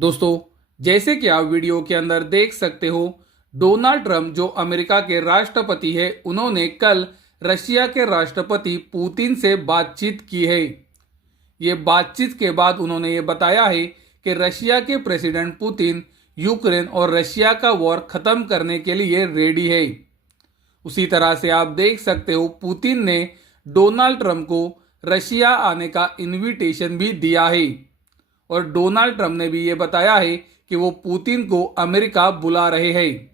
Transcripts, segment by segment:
दोस्तों, जैसे कि आप वीडियो के अंदर देख सकते हो, डोनाल्ड ट्रंप जो अमेरिका के राष्ट्रपति है, उन्होंने कल रशिया के राष्ट्रपति पुतिन से बातचीत की है। ये बातचीत के बाद उन्होंने ये बताया है कि रशिया के प्रेसिडेंट पुतिन यूक्रेन और रशिया का वॉर खत्म करने के लिए रेडी है। उसी तरह से आप देख सकते हो, पुतिन ने डोनाल्ड ट्रंप को रशिया आने का इनविटेशन भी दिया है और डोनाल्ड ट्रंप ने भी ये बताया है कि वो पुतिन को अमेरिका बुला रहे हैं।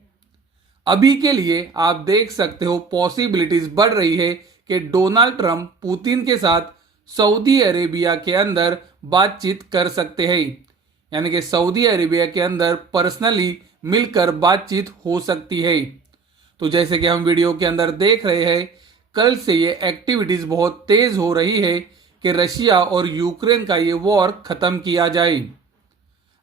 अभी के लिए आप देख सकते हो, पॉसिबिलिटीज बढ़ रही है कि डोनाल्ड ट्रंप पुतिन के साथ सऊदी अरेबिया के अंदर बातचीत कर सकते हैं, यानी कि सऊदी अरेबिया के अंदर पर्सनली मिलकर बातचीत हो सकती है। तो जैसे कि हम वीडियो के अंदर देख रहे हैं, कल से ये एक्टिविटीज बहुत तेज हो रही है कि रशिया और यूक्रेन का ये वॉर खत्म किया जाए।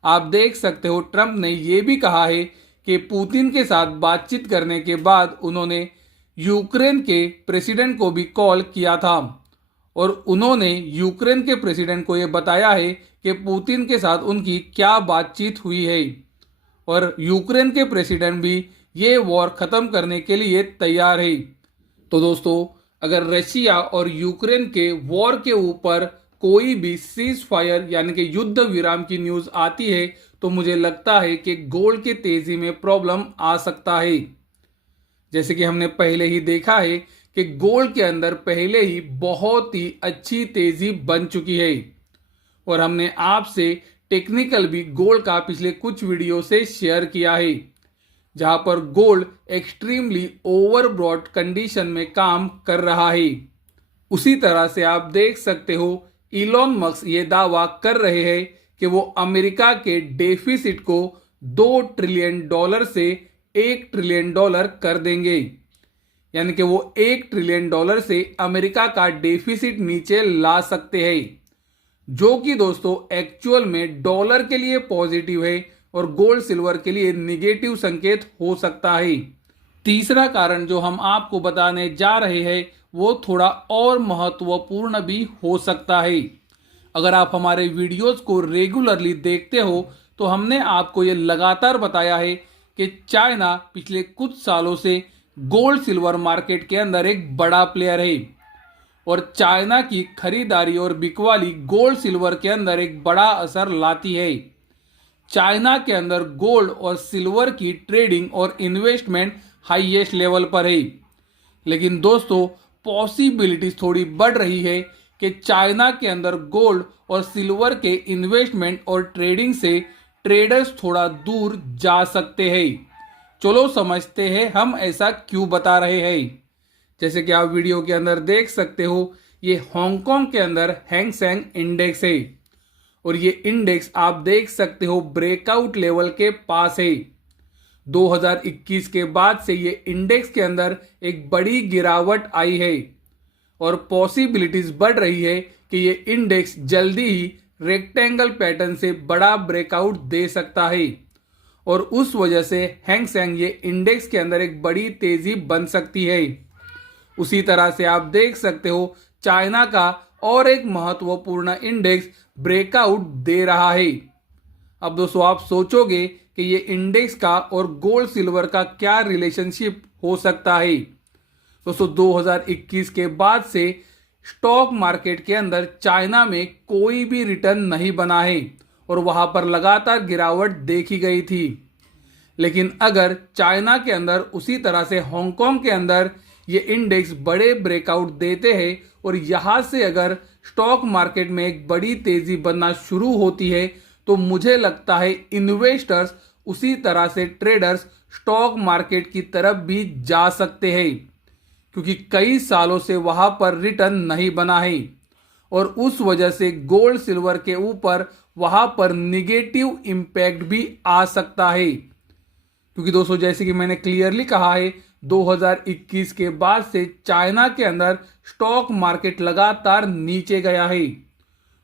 आप देख सकते हो, ट्रंप ने ये भी कहा है कि पुतिन के साथ बातचीत करने के बाद उन्होंने यूक्रेन के प्रेसिडेंट को भी कॉल किया था और उन्होंने यूक्रेन के प्रेसिडेंट को ये बताया है कि पुतिन के साथ उनकी क्या बातचीत हुई है और यूक्रेन के प्रेसिडेंट भी ये वॉर खत्म करने के लिए तैयार है। तो दोस्तों, अगर रशिया और यूक्रेन के वॉर के ऊपर कोई भी सीज फायर यानी कि युद्ध विराम की न्यूज आती है तो मुझे लगता है कि गोल्ड की तेजी में प्रॉब्लम आ सकता है। जैसे कि हमने पहले ही देखा है कि गोल्ड के अंदर पहले ही बहुत ही अच्छी तेजी बन चुकी है और हमने आपसे टेक्निकल भी गोल्ड का पिछले कुछ वीडियो से शेयर किया है, जहां पर गोल्ड एक्सट्रीमली ओवरब्रॉट कंडीशन में काम कर रहा है। उसी तरह से आप देख सकते हो, इलॉन मस्क ये दावा कर रहे हैं कि वो अमेरिका के डेफिसिट को $2 ट्रिलियन से $1 ट्रिलियन कर देंगे, यानी कि वो $1 ट्रिलियन से अमेरिका का डेफिसिट नीचे ला सकते हैं, जो कि दोस्तों एक्चुअल में डॉलर के लिए पॉजिटिव है और गोल्ड सिल्वर के लिए निगेटिव संकेत हो सकता है। तीसरा कारण जो हम आपको बताने जा रहे हैं वो थोड़ा और महत्वपूर्ण भी हो सकता है। अगर आप हमारे वीडियोस को रेगुलरली देखते हो तो हमने आपको ये लगातार बताया है कि चाइना पिछले कुछ सालों से गोल्ड सिल्वर मार्केट के अंदर एक बड़ा प्लेयर है और चाइना की खरीदारी और बिकवाली गोल्ड सिल्वर के अंदर एक बड़ा असर लाती है। चाइना के अंदर गोल्ड और सिल्वर की ट्रेडिंग और इन्वेस्टमेंट हाईएस्ट लेवल पर है, लेकिन दोस्तों पॉसिबिलिटीज थोड़ी बढ़ रही है कि चाइना के अंदर गोल्ड और सिल्वर के इन्वेस्टमेंट और ट्रेडिंग से ट्रेडर्स थोड़ा दूर जा सकते हैं। चलो समझते हैं हम ऐसा क्यों बता रहे हैं। जैसे कि आप वीडियो के अंदर देख सकते हो, ये हांगकांग के अंदर हैंग सेंग इंडेक्स है और ये इंडेक्स आप देख सकते हो ब्रेकआउट लेवल के पास है। 2021 के बाद से ये इंडेक्स के अंदर एक बड़ी गिरावट आई है और पॉसिबिलिटीज बढ़ रही है कि ये इंडेक्स जल्दी ही रेक्टेंगल पैटर्न से बड़ा ब्रेकआउट दे सकता है और उस वजह से हैंग सेंग ये इंडेक्स के अंदर एक बड़ी तेजी बन सकती है। उसी तरह से आप देख सकते हो, चाइना का और एक महत्वपूर्ण इंडेक्स ब्रेकआउट दे रहा है। अब दोस्तों आप सोचोगे कि ये इंडेक्स का और गोल्ड सिल्वर का क्या रिलेशनशिप हो सकता है। दोस्तों 2021 के बाद से स्टॉक मार्केट के अंदर चाइना में कोई भी रिटर्न नहीं बना है और वहां पर लगातार गिरावट देखी गई थी, लेकिन अगर चाइना के अंदर उसी तरह से हांगकांग के अंदर ये इंडेक्स बड़े ब्रेकआउट देते हैं और यहां से अगर स्टॉक मार्केट में एक बड़ी तेजी बनना शुरू होती है तो मुझे लगता है इन्वेस्टर्स उसी तरह से ट्रेडर्स स्टॉक मार्केट की तरफ भी जा सकते हैं, क्योंकि कई सालों से वहां पर रिटर्न नहीं बना है और उस वजह से गोल्ड सिल्वर के ऊपर वहां पर निगेटिव इंपैक्ट भी आ सकता है। क्योंकि दोस्तों जैसे कि मैंने क्लियरली कहा है, 2021 के बाद से चाइना के अंदर स्टॉक मार्केट लगातार नीचे गया है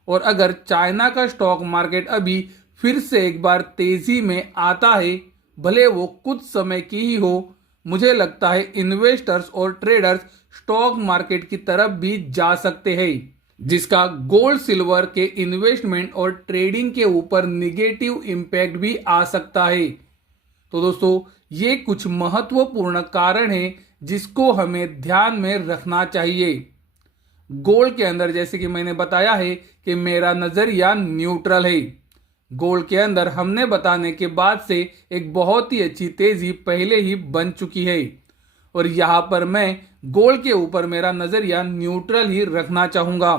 और अगर चाइना का स्टॉक मार्केट अभी फिर से एक बार तेजी में आता है, भले वो कुछ समय की ही हो, मुझे लगता है इन्वेस्टर्स और ट्रेडर्स स्टॉक मार्केट की तरफ भी जा सकते हैं। जिसका गोल्ड सिल्वर के इन्वेस्टमेंट और ट्रेडिंग के ऊपर निगेटिव इम्पैक्ट भी आ सकता है। तो दोस्तों, ये कुछ महत्वपूर्ण कारण हैं जिसको हमें ध्यान में रखना चाहिए। गोल्ड के अंदर जैसे कि मैंने बताया है कि मेरा नजरिया न्यूट्रल है। गोल्ड के अंदर हमने बताने के बाद से एक बहुत ही अच्छी तेजी पहले ही बन चुकी है और यहाँ पर मैं गोल्ड के ऊपर मेरा नजरिया न्यूट्रल ही रखना चाहूंगा।